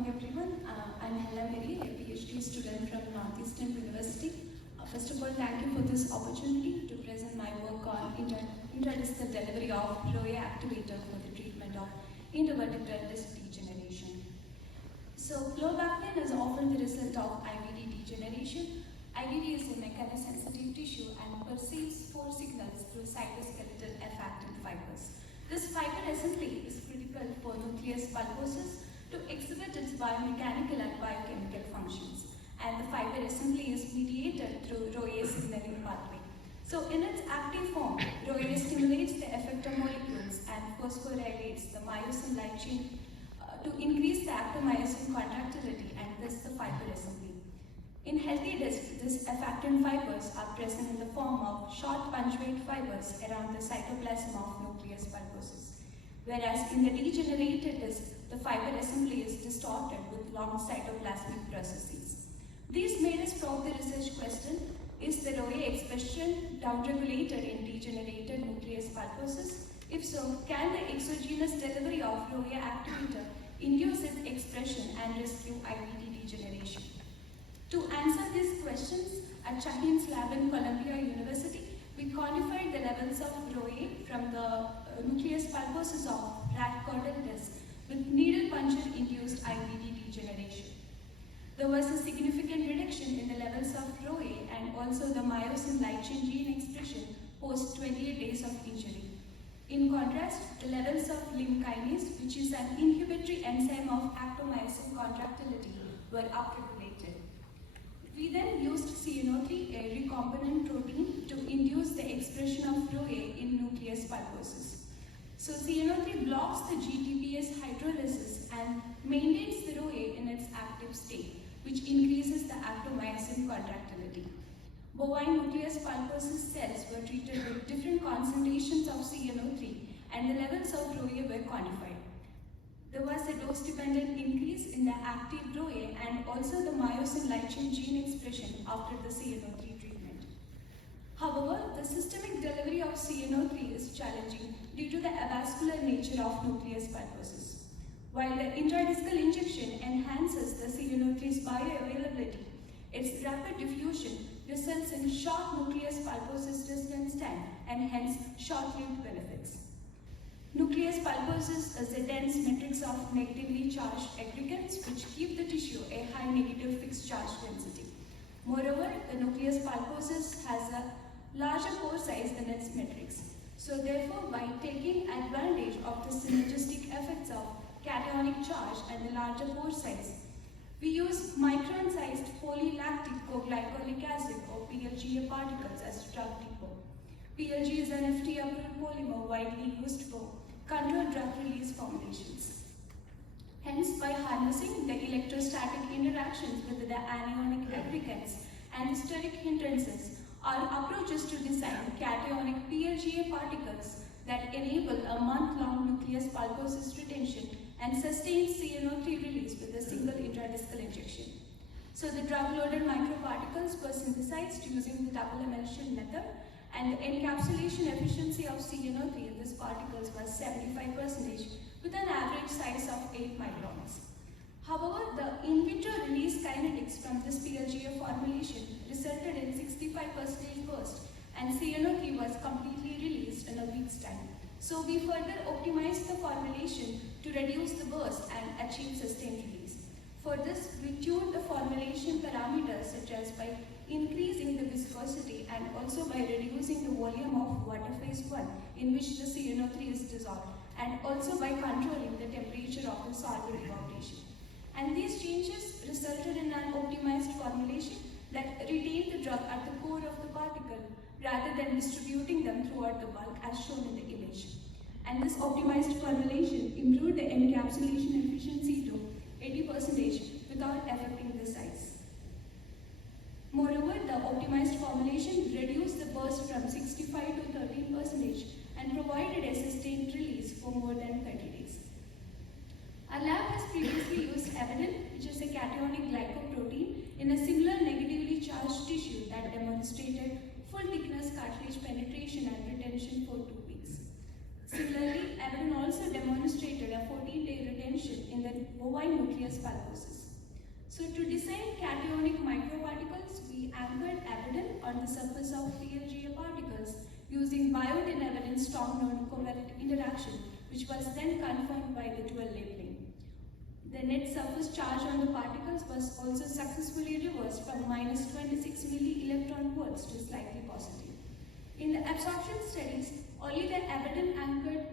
morning everyone. I'm Helna, a PhD student from Northeastern University. First of all, thank you for this opportunity to present my work on Intra-Discal delivery of RhoA Activator for the treatment of intervertebral disc degeneration. So, low back pain is often the result of IVD degeneration. IVD is a mechanosensitive tissue and perceives force signals through cytoskeletal effective fibers. This fiber assembly is critical for nucleus pulposus to exhibit its biomechanical and biochemical functions, and the fiber assembly is mediated through RhoA signaling pathway. So in its active form, RhoA stimulates the effector molecules and phosphorylates the myosin light chain to increase the actomyosin contractility and thus the fiber assembly. In healthy discs, these effector fibers are present in the form of short punctuate fibers around the cytoplasm of nucleus pulposus, whereas in the degenerated disc, the fiber assembly is distorted with long cytoplasmic processes. These made us probe the research question: is the RhoA expression downregulated in degenerated nucleus pulposus? If so, can the exogenous delivery of RhoA activator induce its expression and rescue IVD degeneration? To answer these questions, at Shahin's lab in Columbia University, we quantified the levels of RhoA from the nucleus pulposus of rat caudal disc with needle puncture-induced IVD degeneration. There was a significant reduction in the levels of RhoA and also the myosin light chain gene expression post 28 days of injury. In contrast, the levels of limb kinase, which is an inhibitory enzyme of actomyosin contractility, were upregulated. We then used CNO3, a recombinant protein, to induce the expression of RhoA in nucleus pulposus. So CNO3 blocks the GTPase hydrolysis and maintains the RhoA in its active state, which increases the actomyosin contractility. Bovine nucleus pulposus cells were treated with different concentrations of CNO3 and the levels of RhoA were quantified. There was a dose-dependent increase in the active RhoA and also the myosin light chain gene expression after the CNO3 treatment. However, the systemic delivery of CNO3 is challenging due to the avascular nature of nucleus pulposus. While the intradiscal injection enhances the CNO3's bioavailability, its rapid diffusion results in short nucleus pulposus residence time and hence short-lived benefits. Nucleus pulposus is a dense matrix of negatively charged aggregates which give the tissue a high negative fixed charge density. Moreover, the nucleus pulposus has a larger pore size than its matrix. So therefore, by taking advantage of the synergistic effects of cationic charge and the larger pore size, we use micron-sized polylactic co-glycolic acid or PLGA particles as drug depot. PLG is an FDA-approved polymer widely used for controlled drug release formulations. Hence, by harnessing the electrostatic interactions with the anionic aggregates and steric hindrances, our approach is to design cationic PLGA particles that enable a month-long nucleus pulposus retention and sustain CNO3 release with a single intradiscal injection. So the drug-loaded microparticles were synthesized using the double emulsion method, and the encapsulation efficiency of CNO3 in these particles was 75% with an average size of 8 microns. However, the in vitro release kinetics from this PLGA formulation resulted in 65% burst, and CNO3 was completely released in a week's time. So we further optimized the formulation to reduce the burst and achieve sustained release. For this, we tuned the formulation parameters such as by increasing the viscosity and also by reducing the volume of water phase 1 in which the CNO3 is dissolved, and also by controlling the temperature of the solvent evaporation. And these changes resulted in an optimized formulation that retained the drug at the core of the particle rather than distributing them throughout the bulk as shown in the image. And this optimized formulation improved the encapsulation efficiency to 80% without affecting the size. Moreover, the optimized formulation reduced the burst from 65 to 13% and provided a sustained release for more than 30 days. Our lab has previously used evidin, which is a cationic glycoprotein, in a similar negatively charged tissue that demonstrated full thickness cartilage penetration and retention for 2 weeks. Similarly, evidin also demonstrated a 14-day retention in the bovine nucleus pulposus. So to design cationic microparticles, we anchored abaddon on the surface of PLGA particles using biotin-abaddon strong non-covalent interaction, which was then confirmed by the dual labeling. The net surface charge on the particles was also successfully reversed from -26 milli-electron-volts to slightly positive. In the absorption studies, only the abaddon-anchored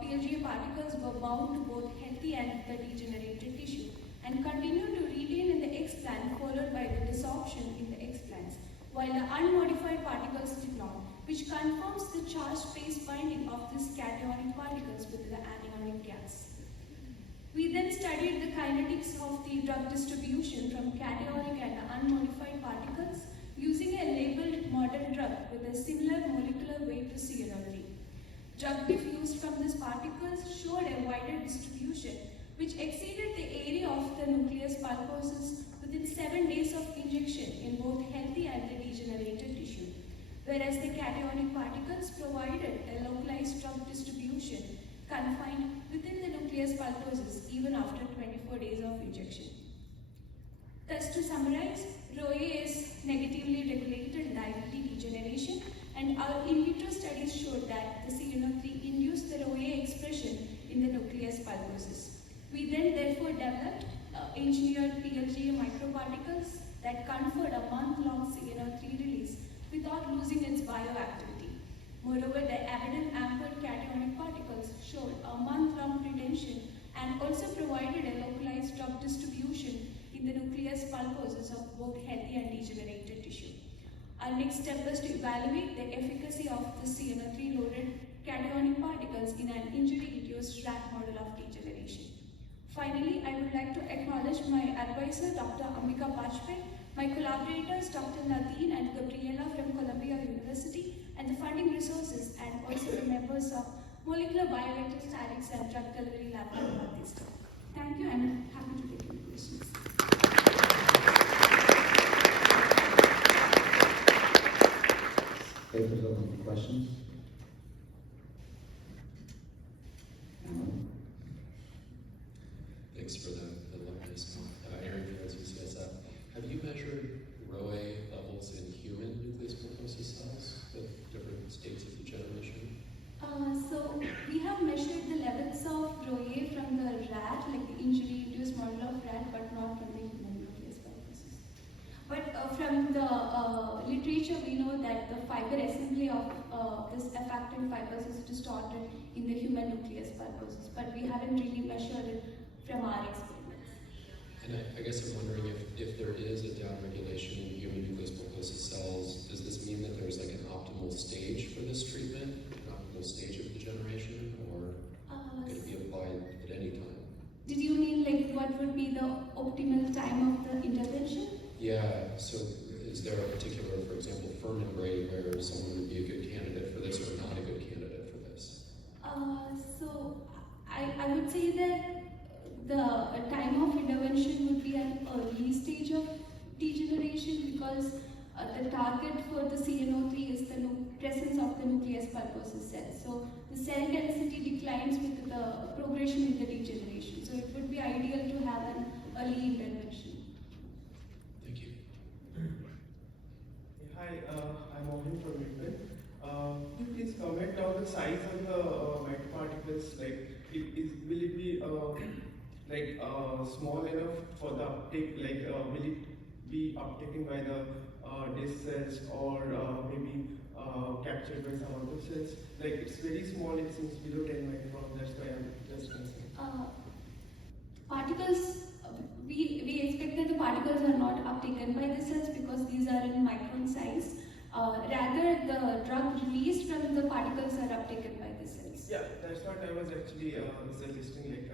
PLGA particles were bound to both healthy and the degenerated tissue and continued to retain in the explant, followed by the desorption in the explants, while the unmodified particles did not, which confirms the charge space binding of these cationic particles with the anionic gas. We then studied the kinetics of the drug distribution from cationic and unmodified particles using a labeled modern drug with a similar molecular weight to CNO3. Drug diffused from these particles showed a wider distribution which exceeded the area of the nucleus pulposus within 7 days of injection in both healthy and the degenerated tissue, whereas the cationic particles provided a localized drug distribution confined within the nucleus pulposus even after 24 days of injection. Thus, to summarize, RhoA is negatively regulated diabetic degeneration, and our in vitro studies showed that the CNO3 induced the RhoA expression in the nucleus pulposus. We then therefore developed engineered PLGA microparticles that conferred a month-long CNO3 release without losing its bioactivity. Moreover, the abaddon-anchored cationic particles showed a month-long retention and also provided a localized drug distribution in the nucleus pulposus of both healthy and degenerated tissue. Our next step was to evaluate the efficacy of the CNO3-loaded cationic particles in an injury-induced rat model of degeneration. Finally, I would like to acknowledge my advisor, Dr. Ambika Bajpayee, my collaborators, Dr. Nadine and Gabriela from Columbia University, and the funding resources, and also the members of Molecular Bioelectrostatics and Drug Delivery Lab at Northeastern. Thank you, and I'm happy to take your questions. Papers open for questions. Thanks for the nice Aaron Jones, UCSF. Have you measured RhoA levels in human nucleus pulposus cells with different states of degeneration? So we have measured the levels of RhoA from the rat, like the injury-induced model of rat, but not from the human nucleus pulposus. But from the literature, we know that the fiber assembly of this affecting fibers is distorted in the human nucleus pulposus, but we haven't really measured it from our experiments. And I guess I'm wondering if there is a downregulation in human nucleus pulposus cells, does this mean that there's like an optimal stage for this treatment, an optimal stage of degeneration, or could it be applied at any time? Did you mean like what would be the optimal time of the intervention? Yeah, so is there a particular, for example, vertebrae where someone would be a good candidate for this or not a good candidate for this? So I would say that the time of intervention would be an early stage of degeneration because the target for the CNO3 is the presence of the nucleus pulposus cells. So the cell density declines with the progression in the degeneration. So it would be ideal to have an early intervention. Thank you. Hi, I'm Mohan from Britain. Could you please comment on the size of the microparticles? Like, will it be small enough for the uptake? Like, will it be uptaken by the disc cells or maybe captured by some other cells? Like, it's very small. It seems below 10 micron. That's why I'm just concerned. Particles. We expect that the particles are not uptaken by the cells because these are in micron size. Rather, the drug released from the particles are uptaken by the cells. Yeah, that's what I was actually suggesting, like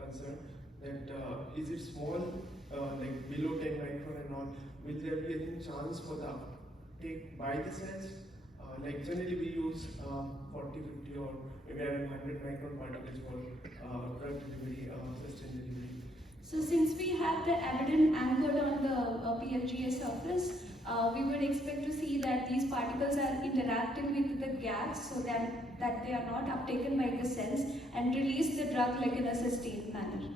concern that is it small, like below 10 micron and all, will there be any chance for the uptake by the cells? Like generally we use 40, 50 or maybe around 100 micron particles for drug delivery, sustained delivery. So since we have the abaddon anchored on the PLGA surface, we would expect to see that these particles are interacting with the gas so that they are not uptaken by the cells and release the drug like in a sustained manner.